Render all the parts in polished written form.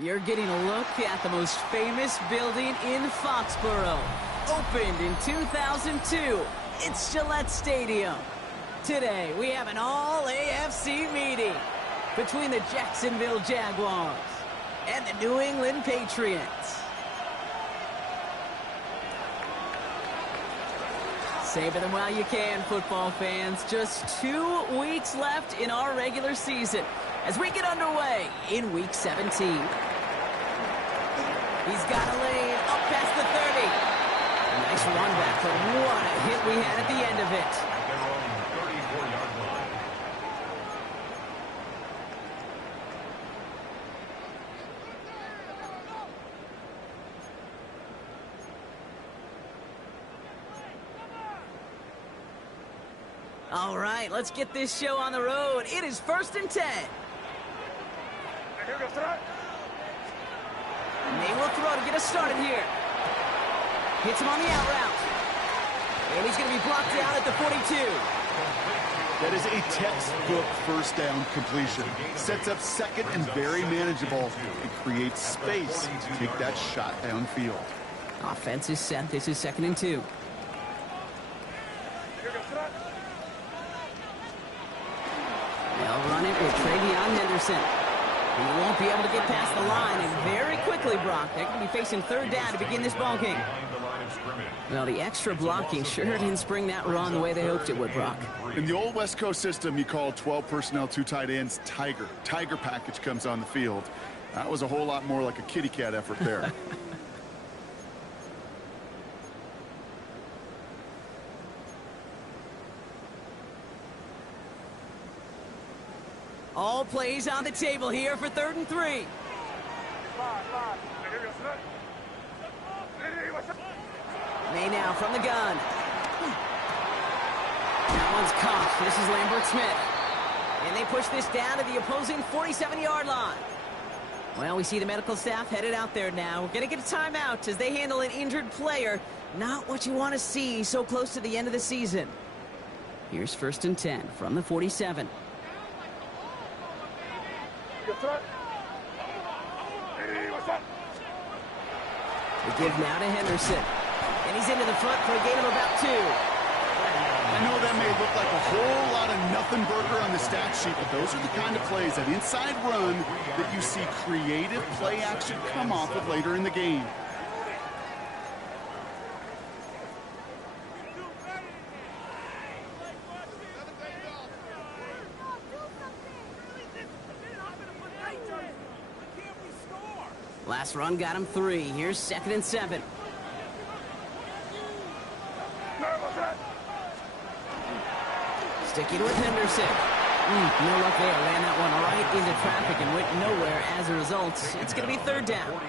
You're getting a look at the most famous building in Foxborough. Opened in 2002, it's Gillette Stadium. Today, we have an all-AFC meeting between the Jacksonville Jaguars and the New England Patriots. Savor them while you can, football fans. Just 2 weeks left in our regular season as we get underway in Week 17. He's got a lane up past the 30. Nice run back, but what a hit we had at the end of it. At their own 34-yard line. All right, let's get this show on the road. It is 1st and 10. And they will throw to get us started here. Hits him on the out route. And he's going to be blocked down at the 42. That is a textbook first down completion. Sets up second and very manageable. It creates space to take that shot downfield. Offense is set. This is 2nd and 2. They'll run it with Travion Henderson. He won't be able to get past the line, and very quickly, Brock, they're going to be facing 3rd down to begin this ballgame. Well, the extra blocking sure didn't spring that run the way they hoped it would, Brock. In the old West Coast system, you call 12 personnel, 2 tight ends, Tiger. Tiger package comes on the field. That was a whole lot more like a kitty cat effort there. All plays on the table here for 3rd and 3. May now from the gun. That one's caught. This is Lambert Smith. And they push this down to the opposing 47-yard line. Well, we see the medical staff headed out there now. We're going to get a timeout as they handle an injured player. Not what you want to see so close to the end of the season. Here's 1st and 10 from the 47. The give now to Henderson. And he's into the front for a gain of about 2. I know that may look like a whole lot of nothing burger on the stat sheet, but those are the kind of plays, that inside run, that you see creative play action come off of later in the game. Last run got him 3. Here's 2nd and 7. Sticking with Henderson. No luck there. Ran that one right into traffic and went nowhere as a result. It's going to be 3rd down.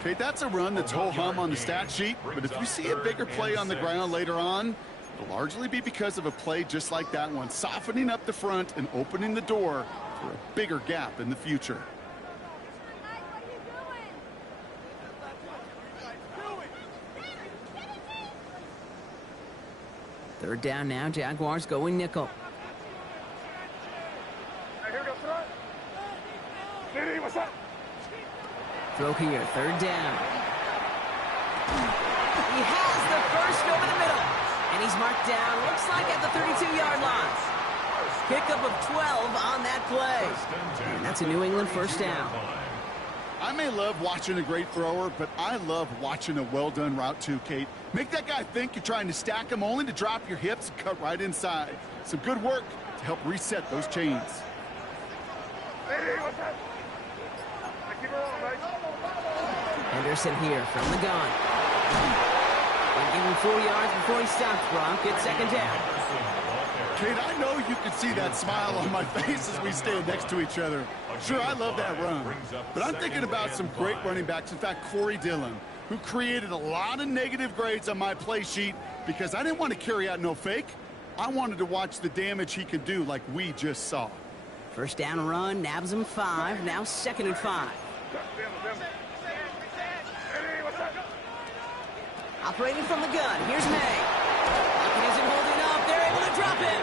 Okay, that's a run that's ho-hum on the stat sheet, but if you see a bigger play on the ground later on, it'll largely be because of a play just like that one, softening up the front and opening the door for a bigger gap in the future. Third down now, Jaguars going nickel. Throw here, 3rd down. He has the first over the middle. And he's marked down, looks like at the 32-yard line. Pickup of 12 on that play. And that's a New England 1st down. I may love watching a great thrower, but I love watching a well-done route too, Kate. Make that guy think you're trying to stack him only to drop your hips and cut right inside. Some good work to help reset those chains. Henderson here from the gun. And give him 4 yards before he stops, Brock. It's 2nd down. Kate, I know you can see that smile on my face as we stand next to each other. Sure, I love that run, but I'm thinking about some great running backs. In fact, Corey Dillon, who created a lot of negative grades on my play sheet because I didn't want to carry out no fake. I wanted to watch the damage he could do like we just saw. 1st down run, nabs him 5, now 2nd and 5. Operating from the gun, here's May. He isn't holding up, they're able to drop him.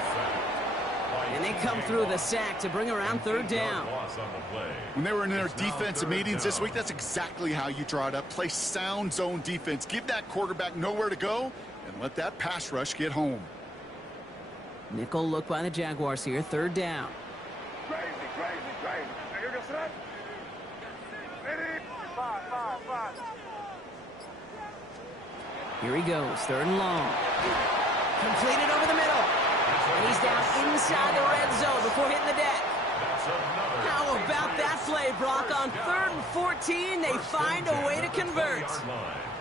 And they come through the sack to bring around third down. When they were in their defensive meetings this week, that's exactly how you draw it up. Play sound zone defense. Give that quarterback nowhere to go and let that pass rush get home. Nickel look by the Jaguars here. Third down. Crazy. Here he goes. Third and long. Completed over the middle. And he's down inside the red zone before hitting the deck. How about that play, Brock? On 3rd and 14, they find a way to convert.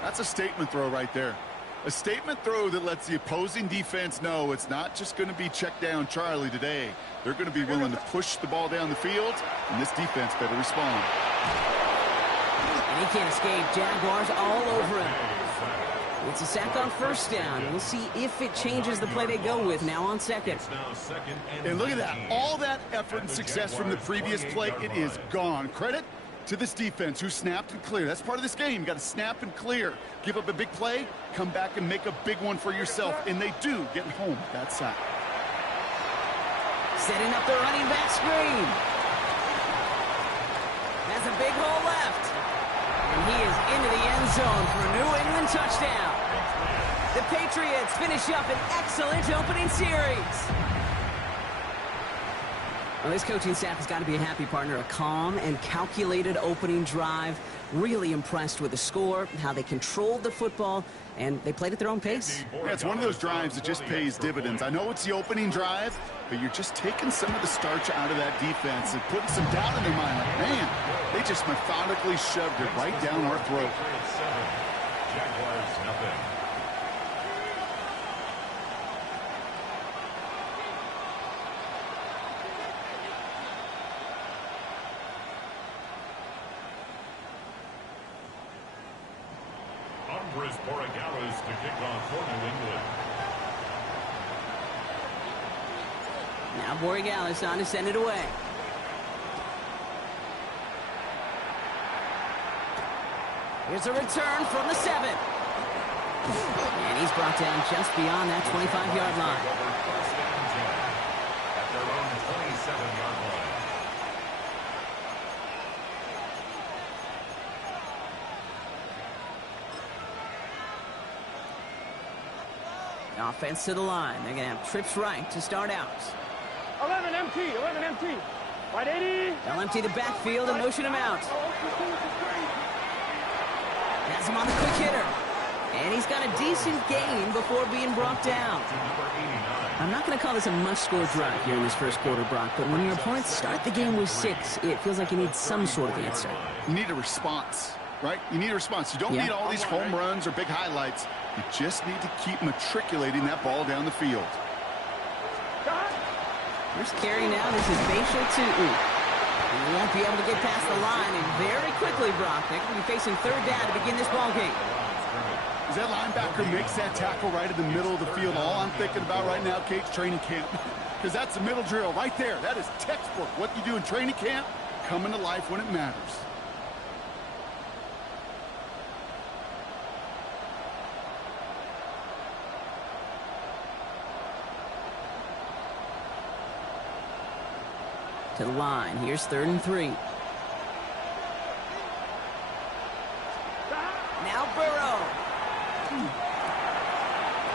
That's a statement throw right there. A statement throw that lets the opposing defense know it's not just going to be check down Charlie today. They're going to be willing to push the ball down the field, and this defense better respond. And he can't escape. Jaguars all over him. It's a sack on first down. We'll see if it changes the play they go with now on second. And look at that. All that effort and success from the previous play, it is gone. Credit to this defense who snapped and cleared. That's part of this game. You got to snap and clear. Give up a big play, come back and make a big one for yourself. And they do get home with that sack. Setting up the running back screen. Has a big hole left. And he is into the end zone for a New England touchdown. The Patriots finish up an excellent opening series. Well, this coaching staff has got to be a happy partner. A calm and calculated opening drive. Really impressed with the score, how they controlled the football, and they played at their own pace. Yeah, it's one of those drives that just pays dividends. I know it's the opening drive, but you're just taking some of the starch out of that defense and putting some doubt in their mind. Like, man, they just methodically shoved it right down our throat. Jaguars nothing. To kick off for New England. Now Borregales on to send it away. Here's a return from the 7. And he's brought down just beyond that 25-yard line. At their own 27-yard line. Offense to the line. They're going to have trips right to start out. 11 empty. Right 80. They'll empty the backfield and motion him out. Has him on the quick hitter. And he's got a decent gain before being brought down. I'm not going to call this a must-score drive here in this first quarter, Brock, but when your opponents start the game with 6, it feels like you need some sort of answer. You need a response, right? You need a response. You don't need all these home runs or big highlights. You just need to keep matriculating that ball down the field. Here's carry now. This is Bashal to He won't be able to get past the line, and very quickly, Brock, they're going to be facing third down to begin this ball game. As that linebacker makes that tackle right in the middle of the field, all I'm thinking about right now, Kate's training camp. Because that's the middle drill right there. That is textbook. What you do in training camp, coming to life when it matters. To the line. Here's 3rd and 3. Now Burrow.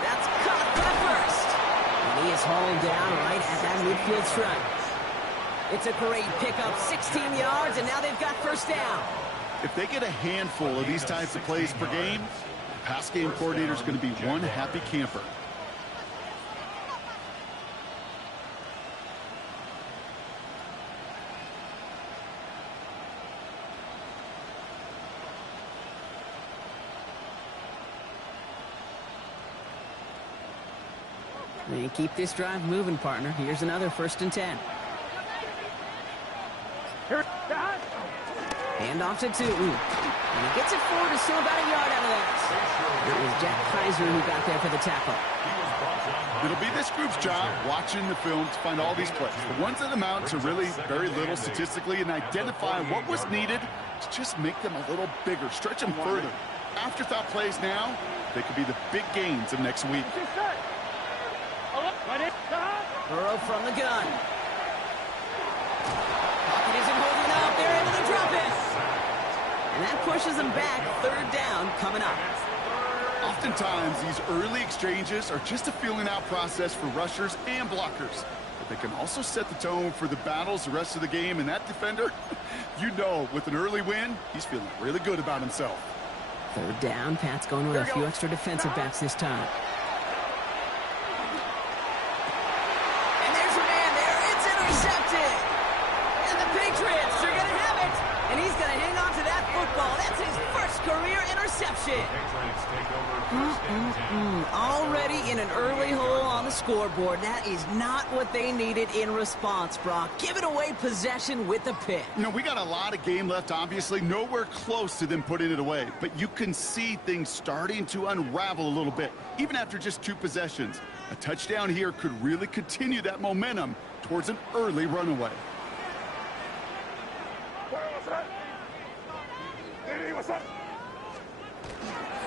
That's caught for the first. And he is hauled down right at that midfield stripe. It's a great pickup. 16 yards, and now they've got first down. If they get a handful of these types of plays per game, the pass game coordinator is going to be one happy camper. They keep this drive moving, partner. Here's another 1st and 10. Hand off to Tootin. And he gets it forward to still about a yard out of that. It was Jack Kaiser who got there for the tackle. It'll be this group's job watching the film to find all these plays. The ones that amount to really very little statistically and identify what was needed to just make them a little bigger, stretch them further. Afterthought plays now, they could be the big gains of next week. Burrow from the gun. that pushes them back. Third down coming up. Oftentimes, these early exchanges are just a feeling-out process for rushers and blockers. But they can also set the tone for the battles the rest of the game, and that defender, you know, with an early win, he's feeling really good about himself. Third down, Pat's going with a few extra defensive backs this time. And there's a man there. It's intercepted. And the Patriots are going to have it. And he's going to hang on to that football. That's his first career interception. Already in an early hole on the scoreboard. That is not what they needed in response, Brock. Giving away possession with the pick. You know, we got a lot of game left, obviously. Nowhere close to them putting it away. But you can see things starting to unravel a little bit, even after just 2 possessions. A touchdown here could really continue that momentum towards an early runaway.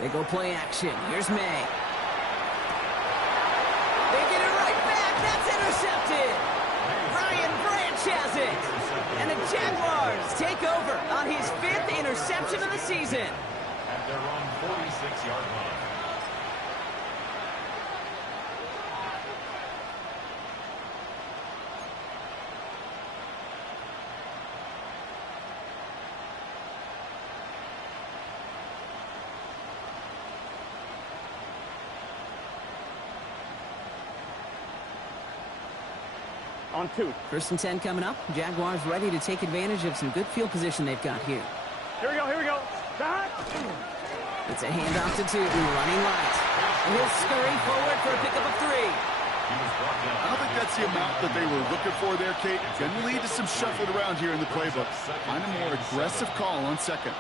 They go play action. Here's May. They get it right back. That's intercepted. Ryan Branch has it. And the Jaguars take over on his 5th interception of the season. At their own 46-yard line. On 2. First and 10 coming up. Jaguars ready to take advantage of some good field position they've got here. Here we go, here we go. Stop. It's a handoff to Tootin, running right. And he'll scurry forward for a pickup of 3. I don't think that's the amount that they were looking for there, Kate. Gonna lead to some shuffling around here in the playbook. Find a more aggressive call on second.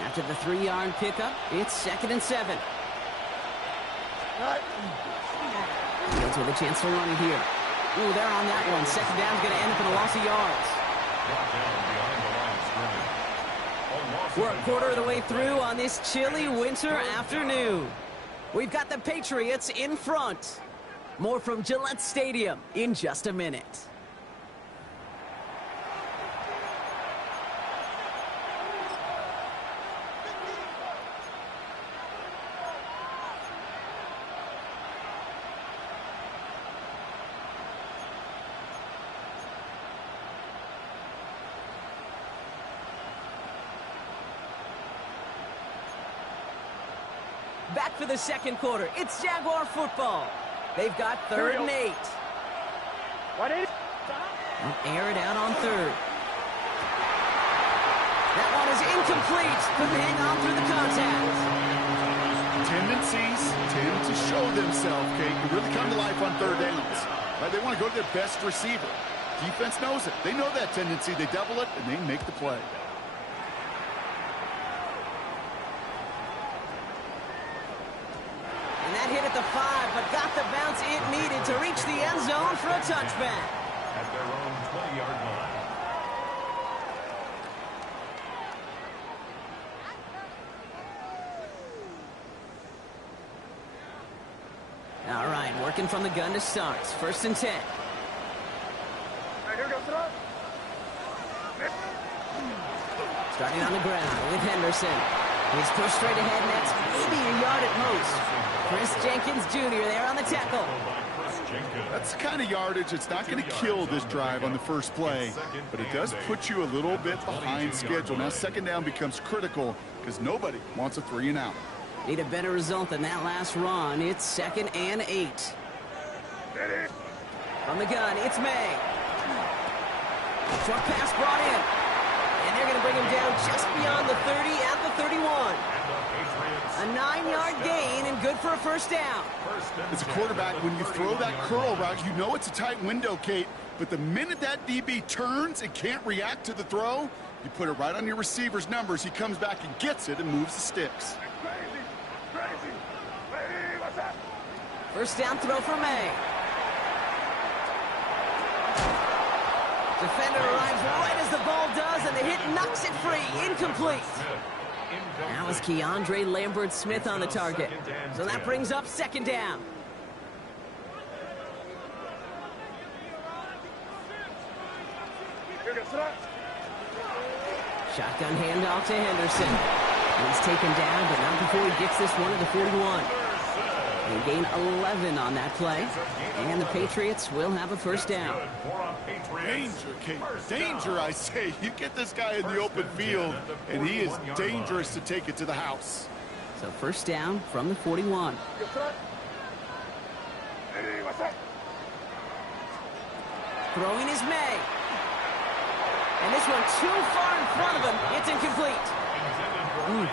After the 3-yard pickup, it's 2nd and 7. Fields with a chance to run it here. Ooh, they're on that one. Second down's going to end up in a loss of yards. We're a quarter of the way through on this chilly winter afternoon. We've got the Patriots in front. More from Gillette Stadium in just a minute. Back for the second quarter. It's Jaguar football. They've got 3rd and 8. They'll air it out on 3rd. That one is incomplete. Couldn't hang on through the contact. Tendencies tend to show themselves, Kate, and really come to life on 3rd downs. Right? They want to go to their best receiver. Defense knows it. They know that tendency. They double it, and they make the play. And that hit at the 5, but got the bounce it needed to reach the end zone for a touchback. At their own 20-yard line. All right, working from the gun to start. 1st and 10. Starting on the ground with Henderson. He's pushed straight ahead, and that's maybe a yard at most. Chris Jenkins Jr. there on the tackle. That's the kind of yardage that's not going to kill this drive on the first play, but it does put you a little bit behind schedule. Now, 2nd down becomes critical because nobody wants a 3 and out. Need a better result than that last run. It's 2nd and 8. From the gun, it's May. Short pass brought in. And they're going to bring him down just beyond the 30 at the 31. A 9-yard gain and good for a 1st down. As a quarterback, when you throw that curl route, you know it's a tight window, Kate. But the minute that DB turns and can't react to the throw, you put it right on your receiver's numbers. He comes back and gets it and moves the sticks. 1st down throw for May. Defender arrives right as the ball does, and the hit knocks it free. Incomplete. Now is Keandre Lambert-Smith on the target. So that brings up second down. Shotgun handoff to Henderson. He's taken down, but not before he gets this one to the 41. They gain 11 on that play, and the Patriots will have a first down. Danger, Kate. Danger, I say. You get this guy in the open field, and he is dangerous to take it to the house. So first down from the 41. Throwing is May. And this one too far in front of him. It's incomplete.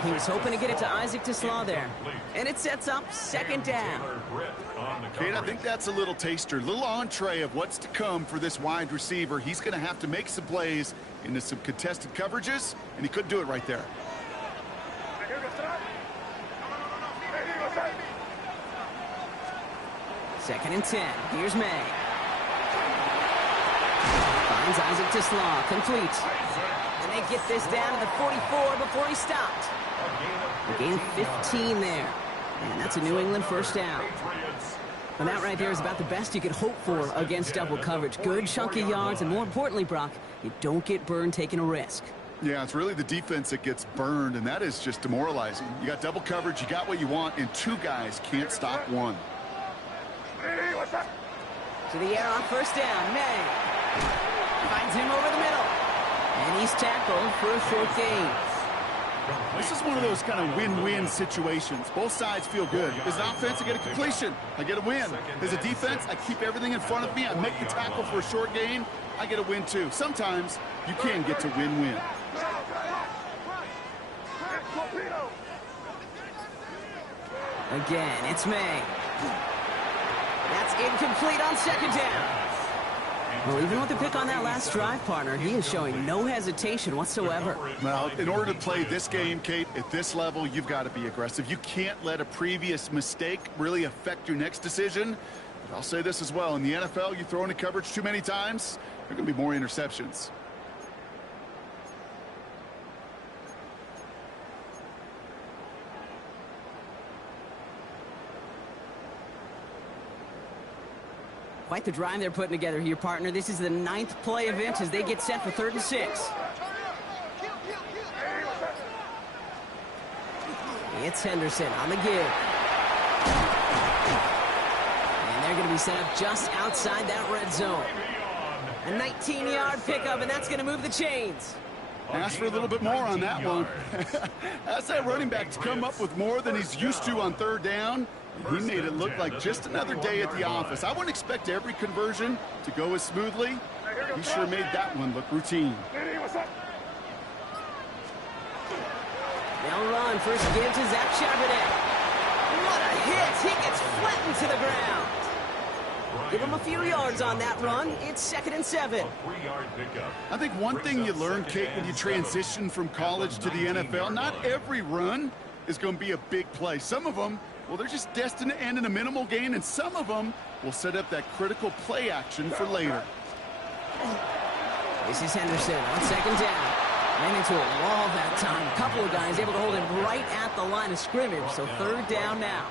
He was hoping to get it to Isaac Teslaw there. And it sets up second down. Kate, I think that's a little taster, a little entree of what's to come for this wide receiver. He's going to have to make some plays into some contested coverages, and he couldn't do it right there. Second and 10. Here's May. Finds Isaac Teslaw. Complete. And they get this down to the 44 before he stopped. A gain of 15 there. And that's a New England first down. And that right there is about the best you could hope for against double coverage. Good chunky yards, and more importantly, Brock, you don't get burned taking a risk. Yeah, it's really the defense that gets burned, and that is just demoralizing. You got double coverage, you got what you want, and two guys can't stop one. To the air on first down, May. Finds him over the middle. And he's tackled for a short gain. This is one of those kind of win-win situations. Both sides feel good. As an offense, I get a completion. I get a win. As a defense, I keep everything in front of me. I make the tackle for a short gain. I get a win, too. Sometimes you can get to win-win. Again, it's May. That's incomplete on second down. Well, even with the pick on that last drive, partner, he is showing no hesitation whatsoever. Well, in order to play this game, Kate, at this level, you've got to be aggressive. You can't let a previous mistake really affect your next decision. But I'll say this as well. In the NFL, you throw into coverage too many times, there are going to be more interceptions. Quite the drive they're putting together here, partner. This is the 9th play event as they get set for 3rd and 6. It's Henderson on the give. And they're going to be set up just outside that red zone. A 19-yard pickup, and that's going to move the chains. Ask for a little bit more on that one. Ask that running back to come up with more than he's used to on 3rd down. He made it look like just another day at the office. I wouldn't expect every conversion to go as smoothly. He sure made that one look routine. They'll run. First give to Zach Charbonnet. What a hit. He gets flattened to the ground. Give him a few yards on that run. It's 2nd and 7. I think one thing you learn, Kate, when you transition from college to the NFL, not every run is going to be a big play. Some of them, well, they're just destined to end in a minimal gain, and some of them will set up that critical play action for later. This is Henderson on 2nd down. Ran into a wall that time. A couple of guys able to hold him right at the line of scrimmage, so 3rd down now.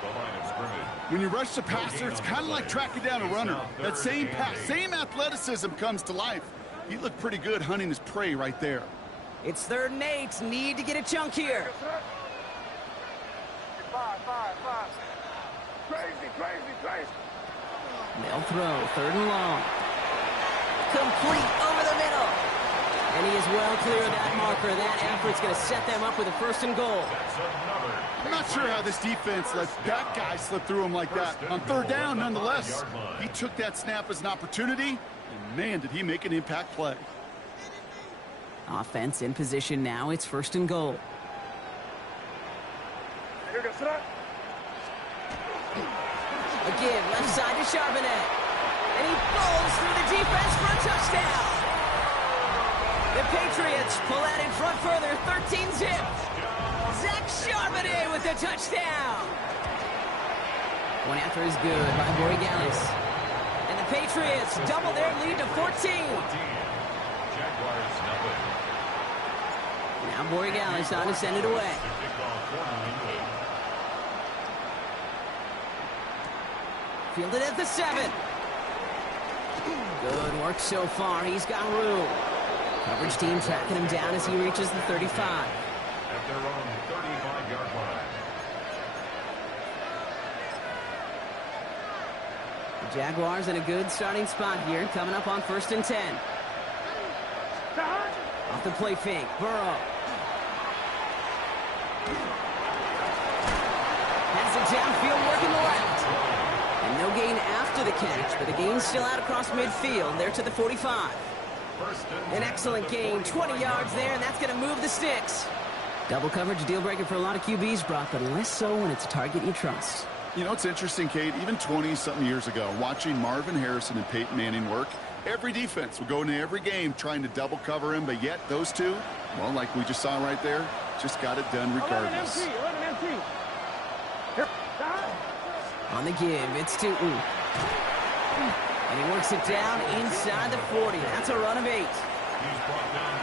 When you rush the passer, it's kind of like tracking down a runner. That same pass, same athleticism comes to life. He looked pretty good hunting his prey right there. It's 3rd and 8. Need to get a chunk here. Crazy. They'll throw. 3rd and long. Complete over the middle. And he is well clear of that marker. That effort's going to set them up with a 1st and goal. I'm not sure how this defense lets that guy slip through him like that. On 3rd down, nonetheless, he took that snap as an opportunity, and man, did he make an impact play. Offense in position now. It's 1st and goal. Again, left side to Charbonnet. And he falls through the defense for a touchdown. The Patriots pull out in front further, 13-zip. Zach Charbonnet with the touchdown. One after is good by Borregales. And the Patriots double their lead to 14. Now Borregales on to send it away. Fielded at the 7. Good work so far. He's got room. Coverage team tracking him down as he reaches the 35. At their own 35-yard line. The Jaguars in a good starting spot here, coming up on 1st and 10. Off the play fake, Burrow. Has it downfield, working the left. And no gain after the catch, but the gain's still out across midfield. They're to the 45. An excellent gain, 20 yards there, and that's going to move the sticks. Double coverage, a deal breaker for a lot of QBs, Brock, but less so when it's a target you trust. You know, it's interesting, Kate, even 20-something years ago, watching Marvin Harrison and Peyton Manning work, every defense would go into every game trying to double cover him, but yet those two, well, like we just saw right there, just got it done regardless. 11 MT. Here. On the give, it's to and he works it down inside the 40. That's a run of 8.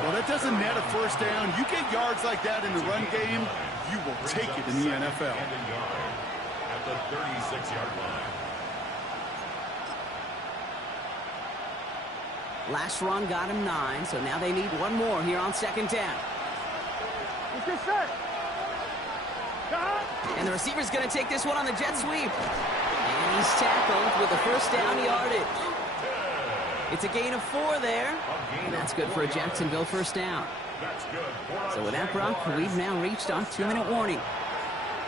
Well, that doesn't net a first down. You get yards like that in the run game, you will take it in the NFL. At the 36-yard line. Last run got him 9, so now they need one more here on 2nd down. It's good set. And the receiver's going to take this one on the jet sweep. And he's tackled with the first down yardage. It's a gain of 4 there. And that's good for a Jacksonville first down. So with that, Brock, we've now reached our 2-minute warning.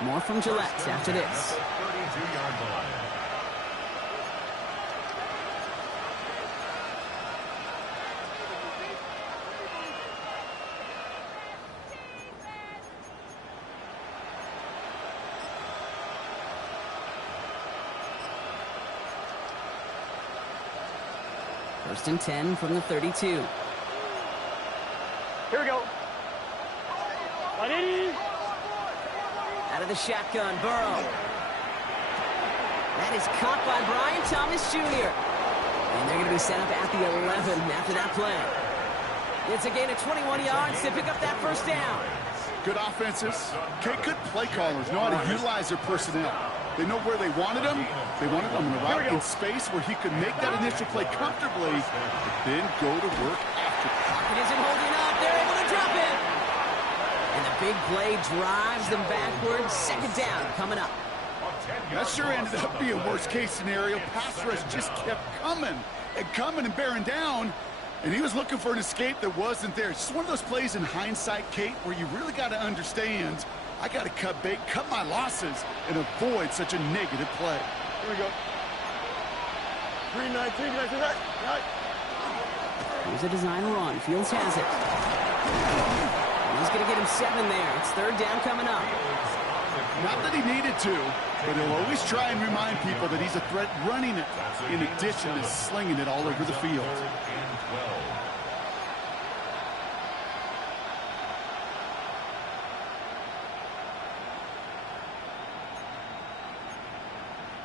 More from Gillette after this. 32-yard line. First and 10 from the 32. Here we go. 180. Out of the shotgun, Burrow. That is caught by Brian Thomas Jr. And they're going to be set up at the 11 after that play. It's a gain of 21 yards to pick up that first down. Good offenses. Okay, good play callers know how to utilize their personnel. They know where they wanted him. They wanted him in a route in space where he could make that initial play comfortably, but then go to work after. Pocket isn't holding up. They're able to drop it. And the big play drives them backwards. 2nd down coming up. That sure ended up being worst-case scenario. Pass rush just kept coming and bearing down. And he was looking for an escape that wasn't there. It's just one of those plays in hindsight, Kate, where you really got to understand, I got to cut bait, cut my losses, and avoid such a negative play. Here we go. 319. Right. Here's a design run. Fields has it. And he's going to get him 7 there. It's 3rd down coming up. Not that he needed to, but he'll always try and remind people that he's a threat running it, in addition to slinging it all over the field.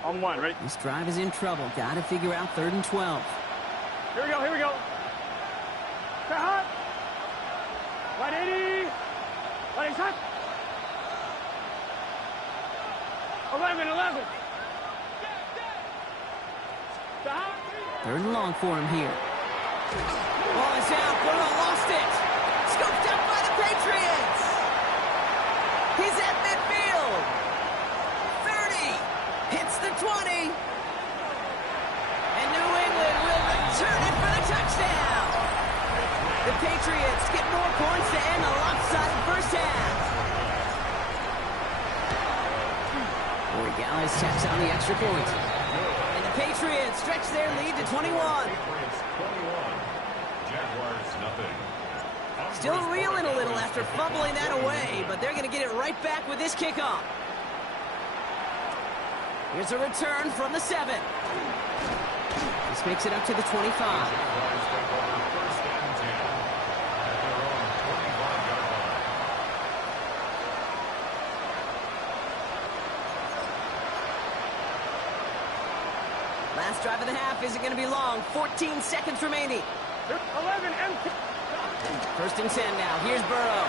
On 1, ready? This drive is in trouble. Got to figure out 3rd and 12. Here we go. Stay hot. 180. 180 hot. 11. Stay hot. 3rd and long for him here. Ball is out. Burrow lost it. Scooped up by the Patriots. He's at midfield. 30. Hits the 20. And New England will return it for the touchdown. The Patriots get more points to end the lopsided first half. Borregales tacks on the extra point. And the Patriots stretch their lead to 21. Jaguars, nothing. Still reeling a little after fumbling that away, but they're going to get it right back with this kickoff. Here's a return from the 7. This makes it up to the 25. Last drive of the half isn't going to be long. 14 seconds remaining. 11 empty. 1st and 10 now. Here's Burrow.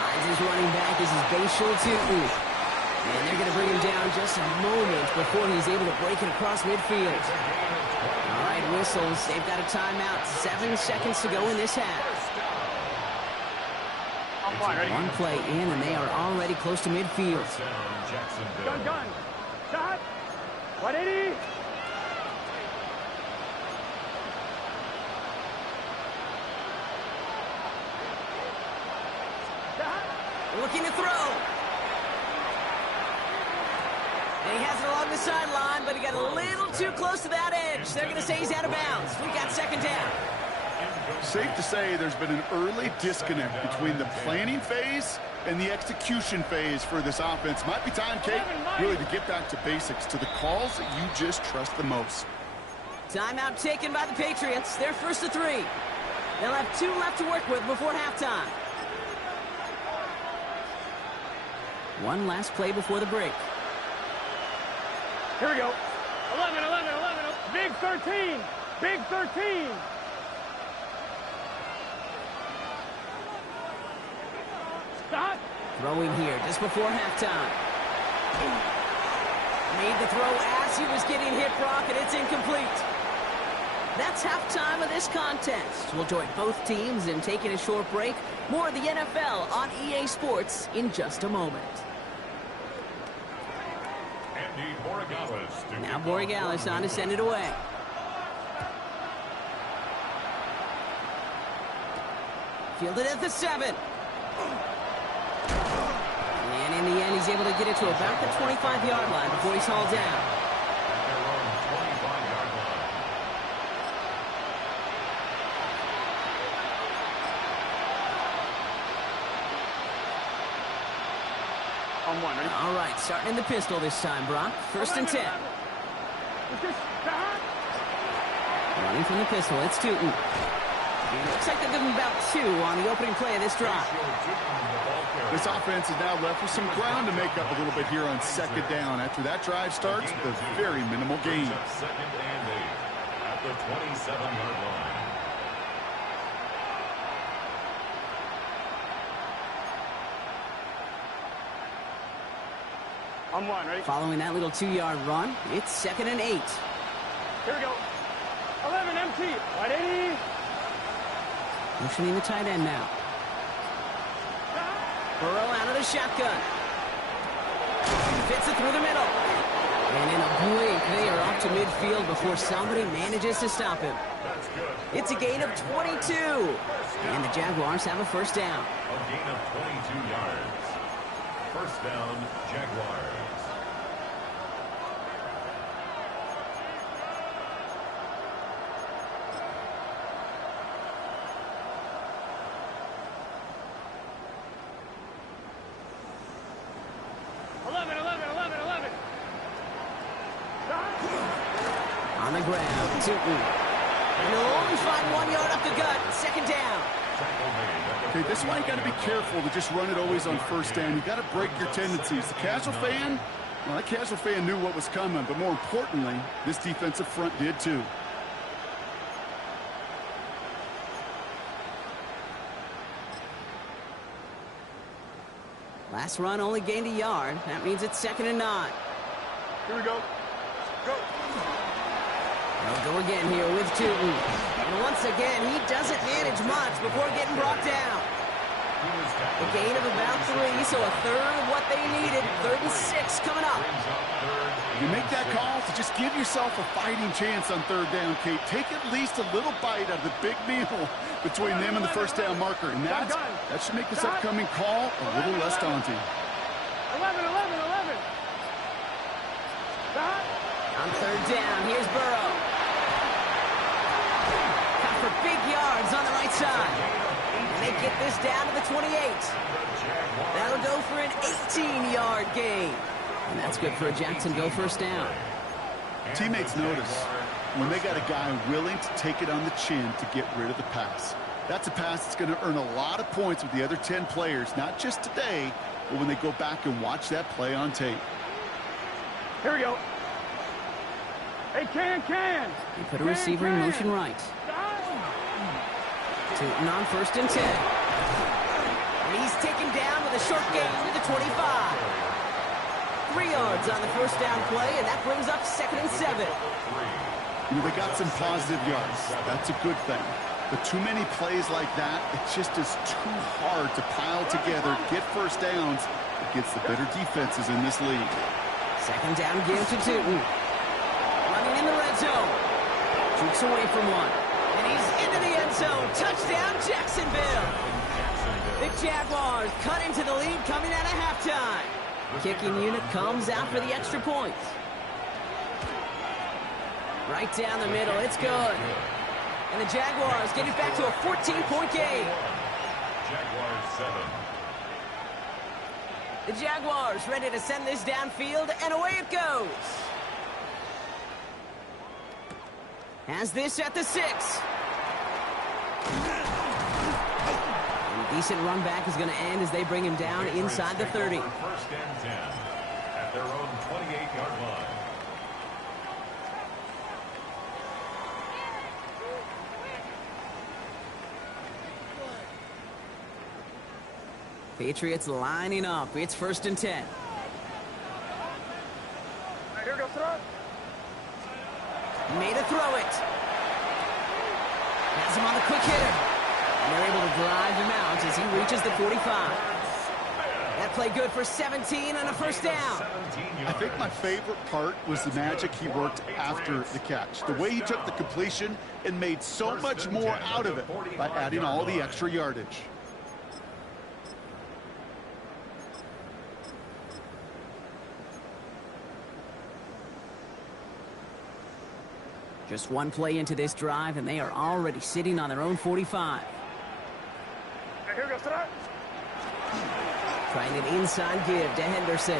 Finds his running back. This is Bashal Tootin. And they're going to bring him down just a moment before he's able to break it across midfield. All right, whistles. They've got a timeout. 7 seconds to go in this half. One play in, and they are already close to midfield. Gun. Shot. 180. Looking to throw. And he has it along the sideline, but he got a little too close to that edge. They're going to say he's out of bounds. We got second down. Safe to say there's been an early disconnect between the planning phase and the execution phase for this offense. Might be time, Kate, really to get back to basics, to the calls that you just trust the most. Timeout taken by the Patriots. They're first to 3. They'll have 2 left to work with before halftime. One last play before the break. Here we go. 11. Big 13. Big 13. Stop. Throwing here just before halftime. Made the throw as he was getting hit, Brock, and it's incomplete. That's halftime of this contest. We'll join both teams in taking a short break. More of the NFL on EA Sports in just a moment. Now Borregales on to send it away. Fielded at the 7. And in the end, he's able to get it to about the 25-yard line before he's hauled down. All right, starting in the pistol this time, Brock. First and 10. Running from the pistol, it's Tootin. It looks like they'll give him about 2 on the opening play of this drive. This offense is now left with some ground to make up a little bit here on second down after that drive starts with a very minimal gain. Second and 8 at the 27-yard line. On 1, ready? Following that little 2-yard run, it's second and 8. Here we go. 11 MT. 180. Motioning the tight end now. Burrow out of the shotgun. Fits it through the middle. And in a blink, they are off to midfield before somebody manages to stop him. It's a gain of 22. And the Jaguars have a first down. A gain of 22 yards. First down, Jaguars. On the ground, Tootin. And he'll only find 1 yard up the gut. Second down. Okay, this is why you got to be careful to just run it always on first down. You got to break your tendencies. The casual fan, well, that casual fan knew what was coming, but more importantly, this defensive front did too. Last run only gained a yard. That means it's second and 9. Here we go. Go. They'll go again here with Tootin. And once again, he doesn't manage much before getting brought down. A gain of about 3, so a third of what they needed. 3rd and 6 coming up. You make that call to just give yourself a fighting chance on third down, Kate. Take at least a little bite out of the big meal between them and the first down marker. And that should make this upcoming call a little less daunting. 11. On third down, here's Burrow. Cut for big yards on the right side. And they get this down to the 28. That'll go for an 18-yard gain. And that's good for a Jacksonville first down. Teammates notice when they got a guy willing to take it on the chin to get rid of the pass. That's a pass that's going to earn a lot of points with the other 10 players, not just today, but when they go back and watch that play on tape. Here we go. Hey, can. He put a receiver in motion right. Tootin on first and 10. And he's taken down with a short gain to the 25. 3 yards on the first down play, and that brings up 2nd and 7. You know, they got some positive yards. That's a good thing. But too many plays like that, it just is too hard to pile together, get first downs against the better defenses in this league. 2nd down give to Tootin. Running in the red zone. Jukes away from one. And he's into the end zone. Touchdown, Jacksonville. The Jaguars cut into the lead coming out of halftime. Kicking unit comes out for the extra points. Right down the middle. It's good. And the Jaguars get it back to a 14-point game. Jaguars 7. The Jaguars ready to send this downfield, and away it goes. Has this at the 6. And a decent run back is going to end as they bring him down inside the 30. 1st and 10 at their own 28-yard line. Patriots lining up. It's 1st and 10. Here goes throw. Made a throw it. Has him on the quick hitter. And they're able to drive him out as he reaches the 45. That play good for 17 and a first down. I think my favorite part was the magic he worked after the catch. The way he took the completion and made so much more out of it by adding all the extra yardage. Just one play into this drive, and they are already sitting on their own 45. Here goes throw. Trying an inside give to Henderson.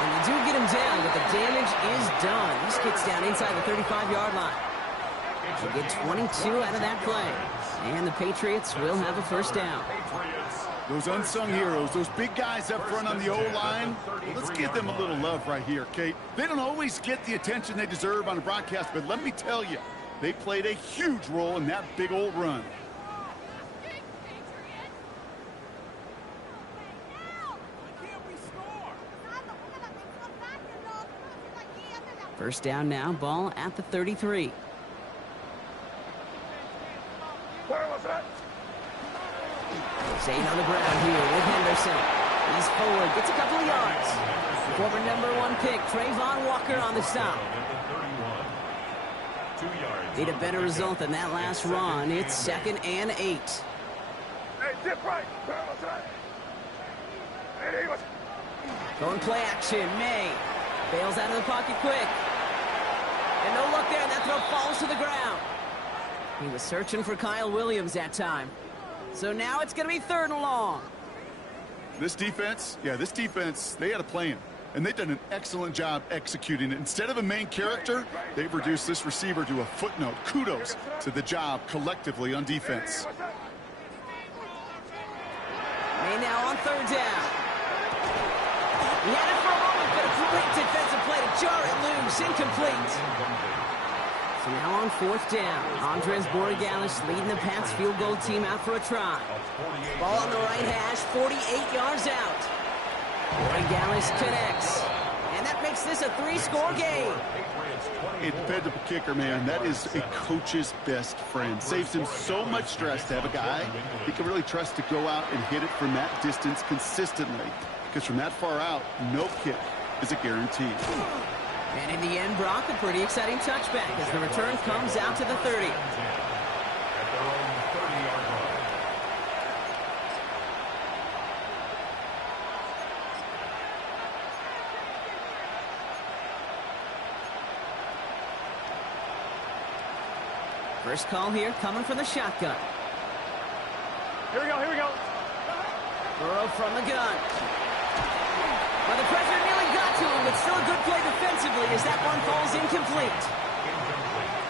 And they do get him down, but the damage is done. He gets down inside the 35-yard line. They get 22 out of that play. And the Patriots will have a first down. Those unsung heroes, those big guys up front on the O-line, let's give them a little love right here, Kate. They don't always get the attention they deserve on a broadcast, but let me tell you, they played a huge role in that big old run. First down now, ball at the 33. Staying on the ground here with Henderson. He's forward, gets a couple of yards. Former #1 pick, Trayvon Walker on the stop. Need a better result than that last run. It's 2nd and 8. Hey, dip right. Going play action, May. Bails out of the pocket quick. And no luck there, and that throw falls to the ground. He was searching for Kyle Williams that time. So now it's going to be 3rd and long. This defense, they had a plan. And they've done an excellent job executing it. Instead of a main character, they've reduced this receiver to a footnote. Kudos to the job collectively on defense. May now on 3rd down. He had it for a moment, but a great defensive play to jar it loose. Incomplete. So now on 4th down, Andres Borregalis leading the Pats field goal team out for a try. Ball on the right hash, 48 yards out. Borregalis connects. And that makes this a 3-score game. A dependable kicker, man. That is a coach's best friend. Saves him so much stress to have a guy he can really trust to go out and hit it from that distance consistently. Because from that far out, no kick is a guarantee. And in the end, Brock, a pretty exciting touchback as the return comes out to the 30. First call here coming from the shotgun. Here we go. Burrow from the gun. Well, the pressure nearly got to him, but still a good play defensively as that one falls incomplete.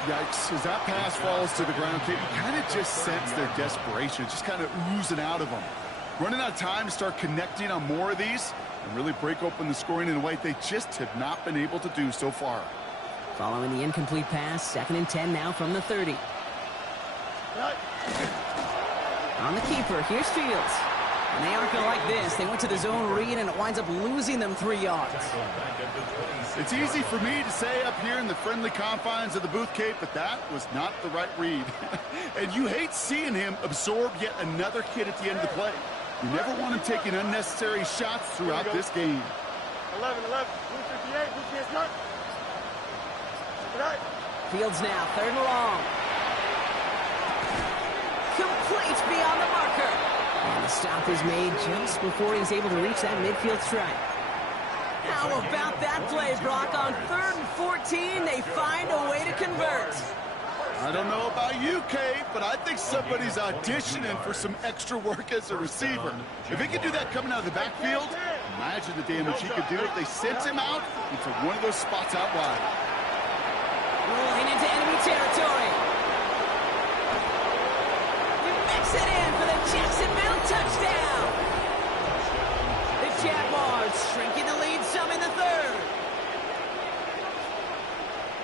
Yikes, as that pass falls to the ground, Kate, you kind of just sense their desperation, just kind of oozing out of them. Running out of time to start connecting on more of these and really break open the scoring in a way they just have not been able to do so far. Following the incomplete pass, 2nd and 10 now from the 30. On the keeper, here's Fields. And they aren't going to like this. They went to the zone read, and it winds up losing them 3 yards. It's easy for me to say up here in the friendly confines of the booth, Kate, but that was not the right read. And you hate seeing him absorb yet another hit at the end of the play. You never want him taking unnecessary shots throughout this game. 11, 158, who gets not? Fields now, 3rd and long. Complete beyond the marker. And the stop is made just before he's able to reach that midfield strike. How about that play, Brock? On 3rd and 14, they find a way to convert. I don't know about you, Kate, but I think somebody's auditioning for some extra work as a receiver. If he could do that coming out of the backfield, imagine the damage he could do if they sent him out into one of those spots out wide. Rolling into enemy territory. He mix it in for the Jacksonville touchdown. The Jaguars shrinking the lead some in the 3rd.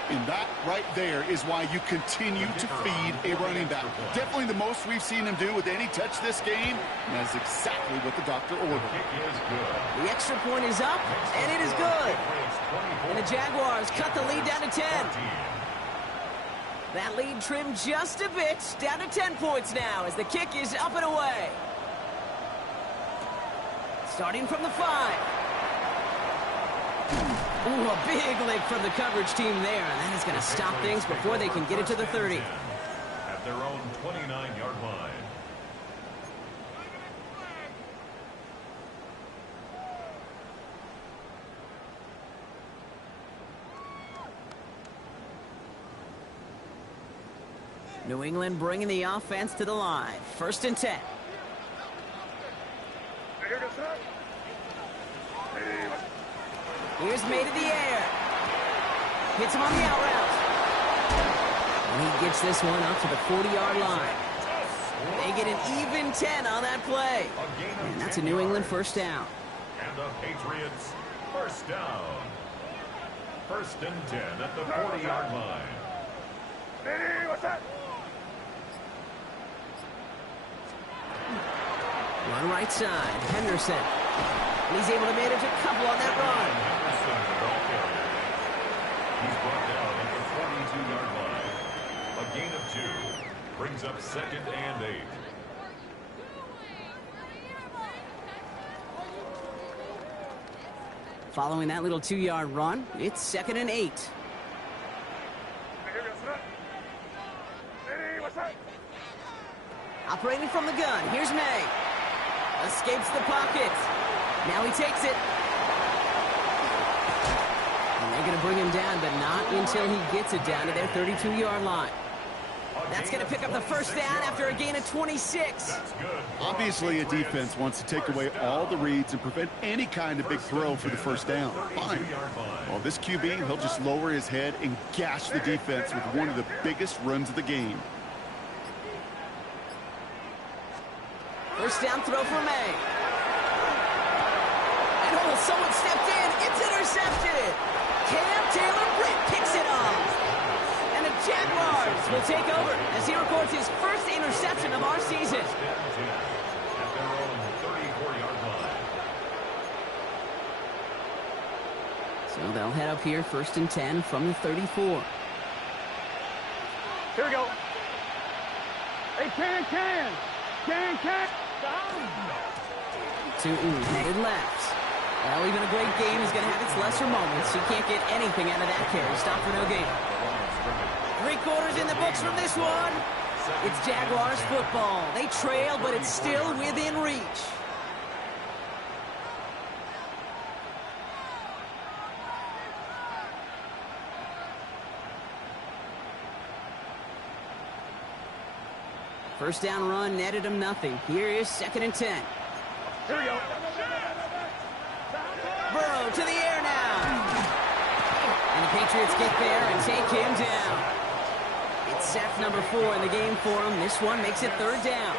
And that right there is why you continue to feed a running back. Definitely the most we've seen him do with any touch this game, and that's exactly what the doctor ordered. The extra point is up, and it is good. And the Jaguars cut the lead down to 10. That lead trimmed just a bit, down to 10 points now as the kick is up and away. Starting from the 5. Ooh, a big lick from the coverage team there, and that is going to stop things before they can get it to the 30. At their own 29-yard line. New England bringing the offense to the line. 1st and 10. Here's made in the air. Hits him on the out route. And he gets this one up to the 40-yard line. They get an even 10 on that play. And that's a New England 1st down. And the Patriots 1st down. 1st and 10 at the 40-yard line. What's that? Run right side. Henderson. And he's able to manage a couple on that run. He's brought down at the 42-yard line. A gain of 2. Brings up 2nd and 8. Following that little 2-yard run, it's 2nd and 8. Operating from the gun, here's May. Escapes the pocket. Now he takes it. And they're going to bring him down, but not until he gets it down to their 32-yard line. That's going to pick up the 1st down after a gain of 26. Obviously, a defense wants to take away all the reads and prevent any kind of big throw for the 1st down. Fine. Well, this QB, he'll just lower his head and gash the defense with one of the biggest runs of the game. 1st down throw for May. And oh, someone stepped in. It's intercepted. Cam Taylor-Britt picks it off. And the Jaguars will take over as he records his 1st interception of our season. At their own 34-yard line. So they'll head up here 1st and 10 from the 34. Here we go. Hey, can. 2 headed left. Well, even a great game is going to have its lesser moments. You can't get anything out of that carry. Stop for no gain. 3 quarters in the books from this one. It's Jaguars football. They trail, but it's still within reach. First down run netted him nothing. Here is 2nd and 10. Here we go. Burrow to the air now. And the Patriots get there and take him down. It's sack number 4 in the game for him. This one makes it 3rd down.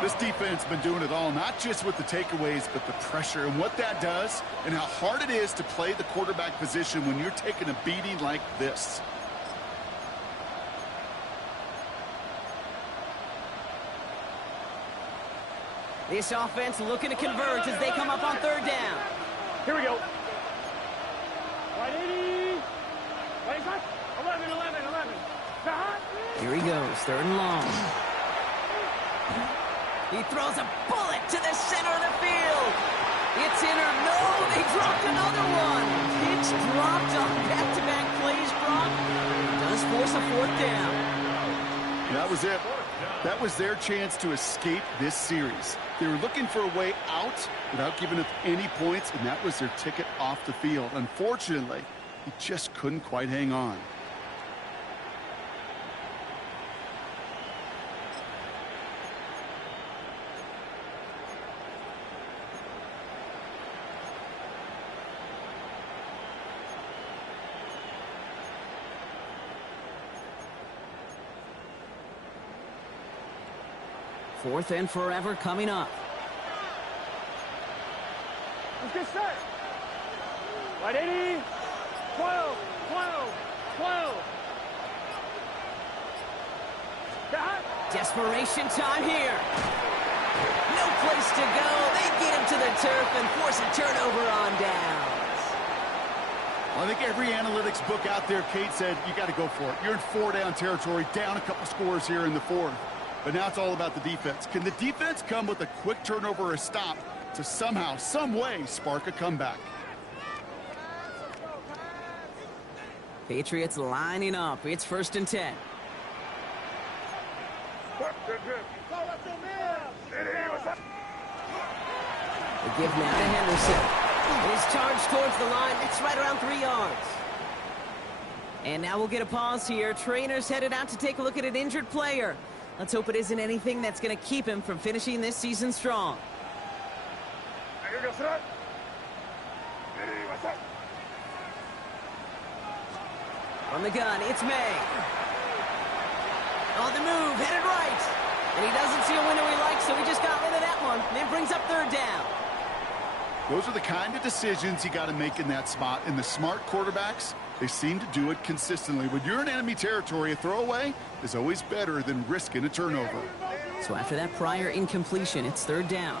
This defense has been doing it all, not just with the takeaways, but the pressure and what that does and how hard it is to play the quarterback position when you're taking a beating like this. This offense looking to convert as they come up on third down. Here we go. 180. 11, 11, 11. Here he goes, third and long. He throws a bullet to the center of the field. It's in or no, they dropped another one. It's dropped on back-to-back plays, Brock. Does force a fourth down. That was it. That was their chance to escape this series. They were looking for a way out without giving up any points, and that was their ticket off the field. Unfortunately, he just couldn't quite hang on. Fourth and forever coming up. Let's get set. 180. 12, 12, 12. Desperation time here. No place to go. They get him to the turf and force a turnover on downs. Well, I think every analytics book out there, Kate, said you got to go for it. You're in four-down territory, down a couple scores here in the fourth. But now it's all about the defense. Can the defense come with a quick turnover or a stop to somehow, some way, spark a comeback? Patriots lining up. It's 1st and 10. They give now to Henderson. His charge towards the line. It's right around 3 yards. And now we'll get a pause here. Trainers headed out to take a look at an injured player. Let's hope it isn't anything that's going to keep him from finishing this season strong. From the gun, it's May. On the move, headed right. And he doesn't see a window he likes, so he just got rid of that one. And then brings up third down. Those are the kind of decisions you got to make in that spot. And the smart quarterbacks, they seem to do it consistently. When you're in enemy territory, a throwaway is always better than risking a turnover. So after that prior incompletion, it's third down.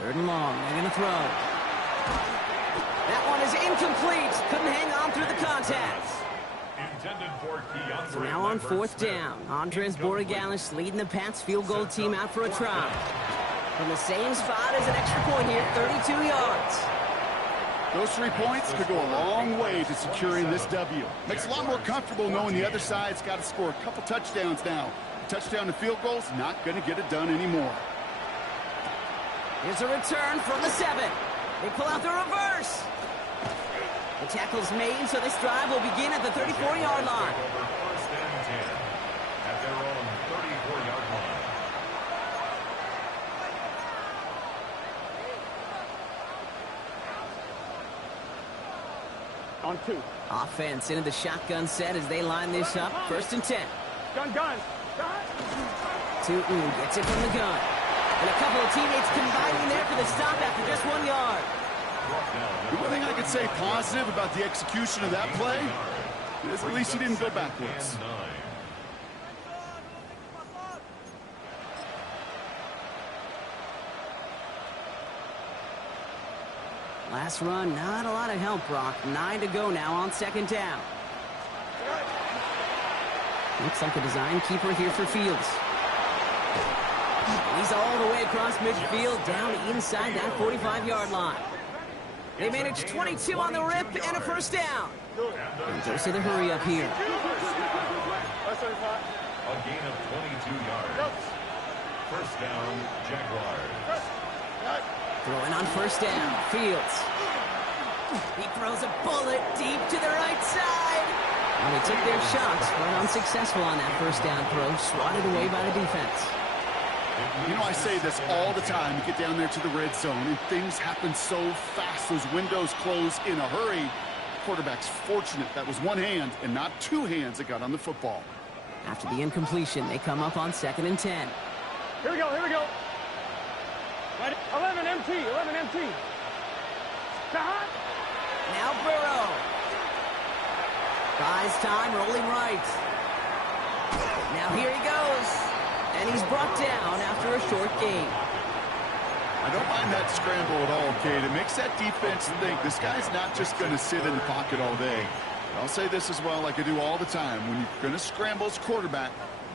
Third and long, they're going to throw. That one is incomplete. Couldn't hang on through the contact. So now on fourth down, Andres Borregales leading the Pats field goal team out for a try. From the same spot as an extra point here, 32 yards. Those 3 points could go a long way to securing this W. Makes it a lot more comfortable knowing the other side's got to score a couple touchdowns now. A touchdown to field goals, not going to get it done anymore. Here's a return from the 7. They pull out the reverse. The tackle's made, so this drive will begin at the 34-yard line. First and 10 at their own 34-yard line. On 2. Offense into the shotgun set as they line this up. 1st and 10. Gun. Tootin gets it from the gun. And a couple of teammates combining there for the stop after just 1 yard. The one thing I could say positive about the execution of that play is at least he didn't go backwards. Last run, not a lot of help, Brock. 9 to go now on 2nd down. Looks like a design keeper here for Fields. He's all the way across midfield, down inside that 45-yard line. They managed 22 on the rip and a first down. And goes to the hurry up here. A gain of 22 yards. First down, Jaguars. Throwing on first down, Fields. He throws a bullet deep to the right side. And they took their shots, but unsuccessful on that first down throw, swatted away by the defense. You know, I say this all the time. You get down there to the red zone, and things happen so fast. Those windows close in a hurry. The quarterback's fortunate that was one hand and not two hands that got on the football. After the incompletion, they come up on 2nd and 10. Here we go. 11 MT. Now Burrow. Buys time, rolling right. Now here he goes. And he's brought down after a short gain. I don't mind that scramble at all, Cade. It makes that defense think this guy's not just going to sit in the pocket all day. But I'll say this as well, like I do all the time. When you're going to scramble as quarterback,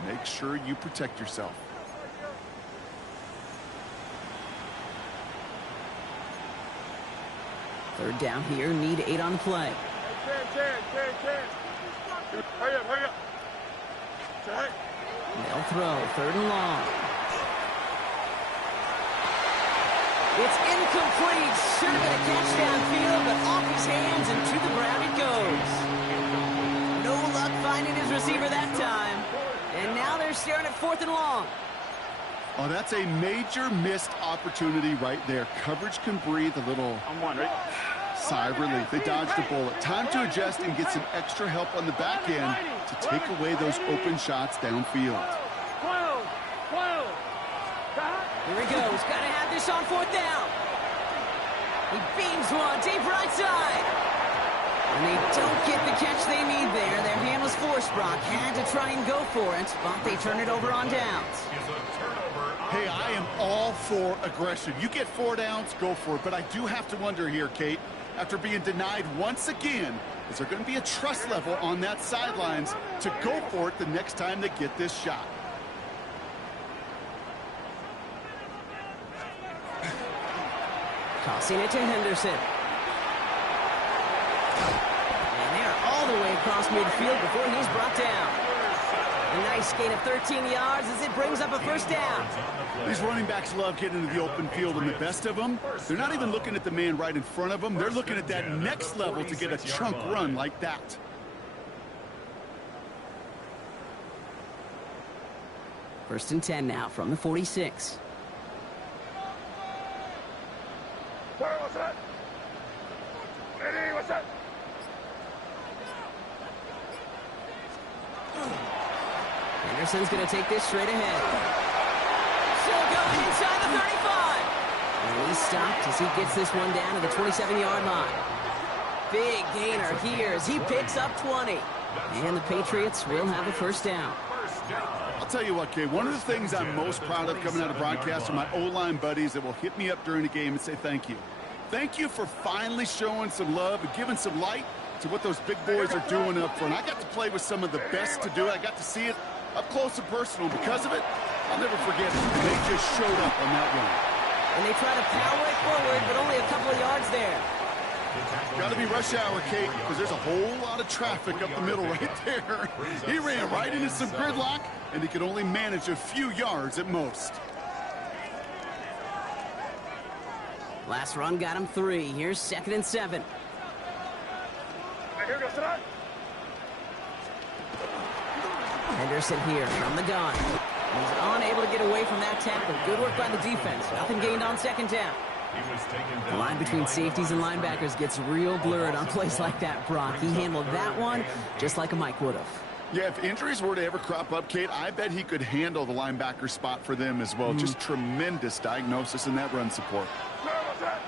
make sure you protect yourself. Third down here, need 8 on the play. Hurry up, hurry up. They'll throw, 3rd and long. It's incomplete. Should have been a catch downfield, but off his hands and to the ground it goes. No luck finding his receiver that time. And now they're staring at 4th and long. Oh, that's a major missed opportunity right there. Coverage can breathe a little sigh of relief. They dodged a bullet. Time to adjust and get some extra help on the back end to take away those open shots downfield. 12. Here he goes. Got to have this on 4th down. He beams one deep right side. And they don't get the catch they need there. Their hand was forced, Brock. Had to try and go for it, but they turn it over on downs. Hey, I am all for aggression. You get 4 downs, go for it. But I do have to wonder here, Kate, after being denied once again, is there going to be a trust level on that sidelines to go for it the next time they get this shot? Tossing it to Henderson. And they're all the way across midfield before he's brought down. A nice gain of 13 yards as it brings up a 1st down. These running backs love getting into the open field, and the best of them, they're not even looking at the man right in front of them. They're looking at that next level to get a chunk run like that. First and 10 now from the 46. What's that? Eddie, what's that? Anderson's going to take this straight ahead. Still going inside the 35. And he's stopped as he gets this one down to the 27-yard line. Big gainer here as he picks up 20. And the Patriots will have a 1st down. I'll tell you what, Kay, one of the things I'm most proud of coming out of broadcast are my O-line buddies that will hit me up during the game and say thank you. Thank you for finally showing some love and giving some light to what those big boys are doing up front. I got to play with some of the best to do it. I got to see it up close and personal. Because of it, I'll never forget it. They just showed up on that run. And they try to power it forward, but only a couple of yards there. Got to be rush hour, Kate, because there's a whole lot of traffic up the middle right there. He ran right into some gridlock, and he could only manage a few yards at most. Last run got him 3. Here's 2nd and 7. Here goes tonight. Henderson here from the gun. He's unable to get away from that tackle. Good work by the defense. Nothing gained on 2nd down. The line between safeties and linebackers gets real blurred on plays like that, Brock. He handled that one just like a Mike would have. Yeah, if injuries were to ever crop up, Kate, I bet he could handle the linebacker spot for them as well. Just tremendous diagnosis in that run support. What's that?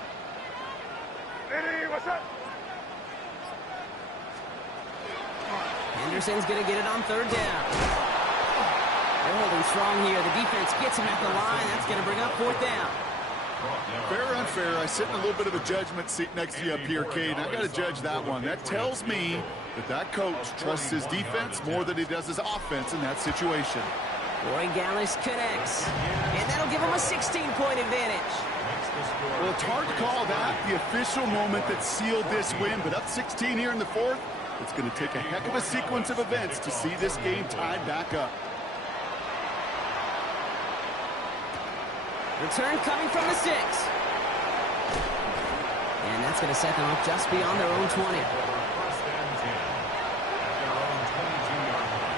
Eddie, what's that? Henderson's going to get it on 3rd down. They're holding strong here. The defense gets him at the line. That's going to bring up 4th down. Fair or unfair, I sit in a little bit of a judgment seat next to you up here, Cade. I got to judge that one. That tells me that coach trusts his defense more than he does his offense in that situation. Roy Gallis connects, and that'll give him a 16-point advantage. Well, it's hard to call that the official moment that sealed this win, but up 16 here in the 4th, it's going to take a heck of a sequence of events to see this game tied back up. Return coming from the 6. And that's going to set them up just beyond their own 20. First and 10 at their own 22-yard line.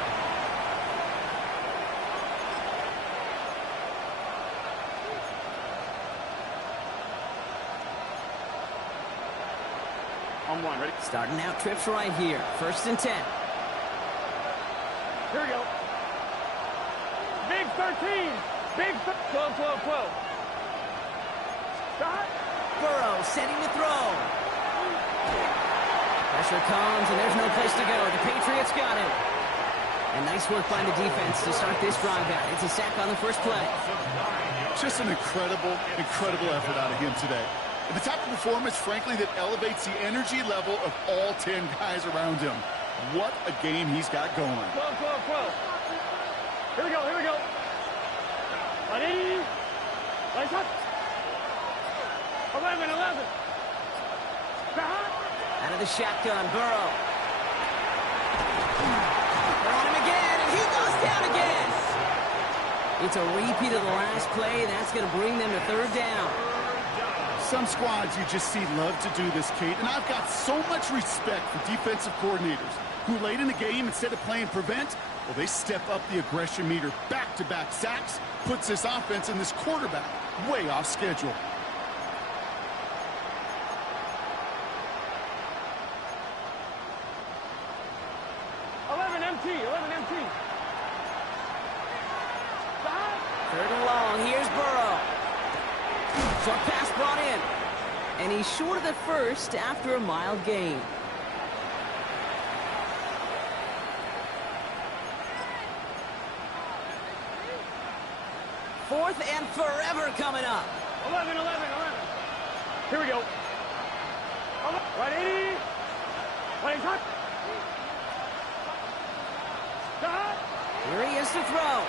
On 1, ready? Starting out trips right here. 1st and 10. Here we go. Big 13. Big 12, 12, 12. Stop. Burrow setting to throw. Pressure comes, and there's no place to go. The Patriots got it. And nice work by the defense to start this drive out. It's a sack on the first play. Just an incredible, incredible effort out of him today. And the type of performance, frankly, that elevates the energy level of all 10 guys around him. What a game he's got going. 12, 12, 12. Here we go, here we go. 180. Lights up. 11, 11. Out of the shotgun, Burrow. They're on him again, and he goes down again. It's a repeat of the last play. That's going to bring them to third down. Some squads you just see love to do this, Kate, and I've got so much respect for defensive coordinators who late in the game, instead of playing prevent, well, they step up the aggression meter. Back-to-back sacks puts this offense and this quarterback way off schedule. Third and long. Here's Burrow. Short pass brought in. And he's short of the first after a mild gain. Fourth and forever coming up. 11, 11, 11. Here we go. 180. 180. Here he is to throw.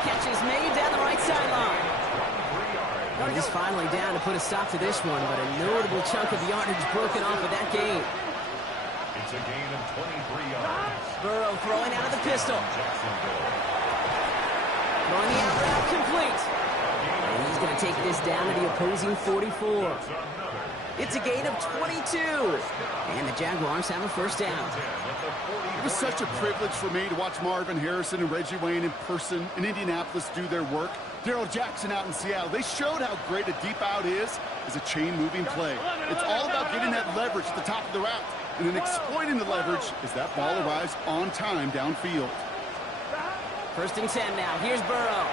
Catch is made down the right sideline. And he's finally down to put a stop to this one, but a notable chunk of yardage broken off of that game. It's a gain of 23 yards. Burrow throwing out of the pistol. Jacksonville. Throwing the out route complete. And he's going to take this down to the opposing 44. It's a gain of 22. And the Jaguars have a first down. It was such a privilege for me to watch Marvin Harrison and Reggie Wayne in person in Indianapolis do their work. Darrell Jackson out in Seattle. They showed how great a deep out is as a chain-moving play. It's all about getting that leverage at the top of the route. And then exploiting the leverage as that ball arrives on time downfield. First and 10 now. Here's Burrow.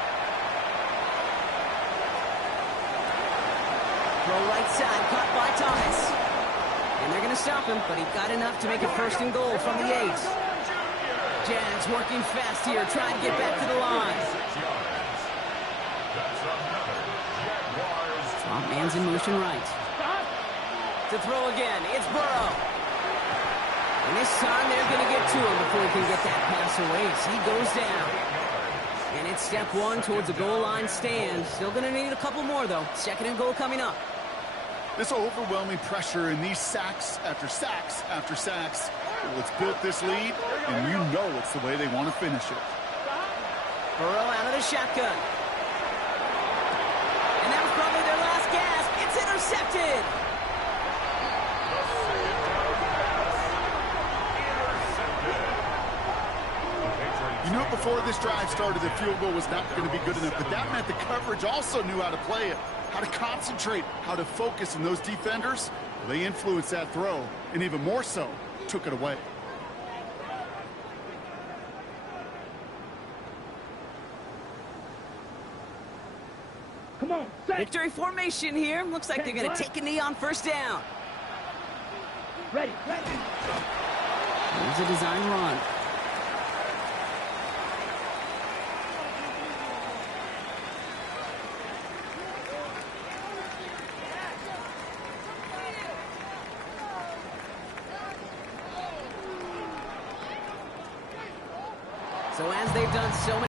Throw right side, caught by Thomas. And they're going to stop him, but he got enough to make it first and goal from the 8. Jags working fast here, trying to get back to the line. Swamp man's in motion right. To throw again, it's Burrow. And this time they're going to get to him before he can get that pass away. So he goes down. And it's step one towards a goal line stand. Still going to need a couple more, though. Second and goal coming up. This overwhelming pressure and these sacks after sacks after sacks, well, it's built this lead, and you know it's the way they want to finish it. Burrow out of the shotgun. And that was probably their last gasp. It's intercepted. You knew it before this drive started, the field goal was not going to be good enough, but that meant the coverage also knew how to play it, how to concentrate, how to focus, and those defenders, well, they influenced that throw, and even more so, took it away. Come on, set. Victory formation here. Looks like they're going to take a knee on first down. Ready, ready. Here's a design run. So as they've done so many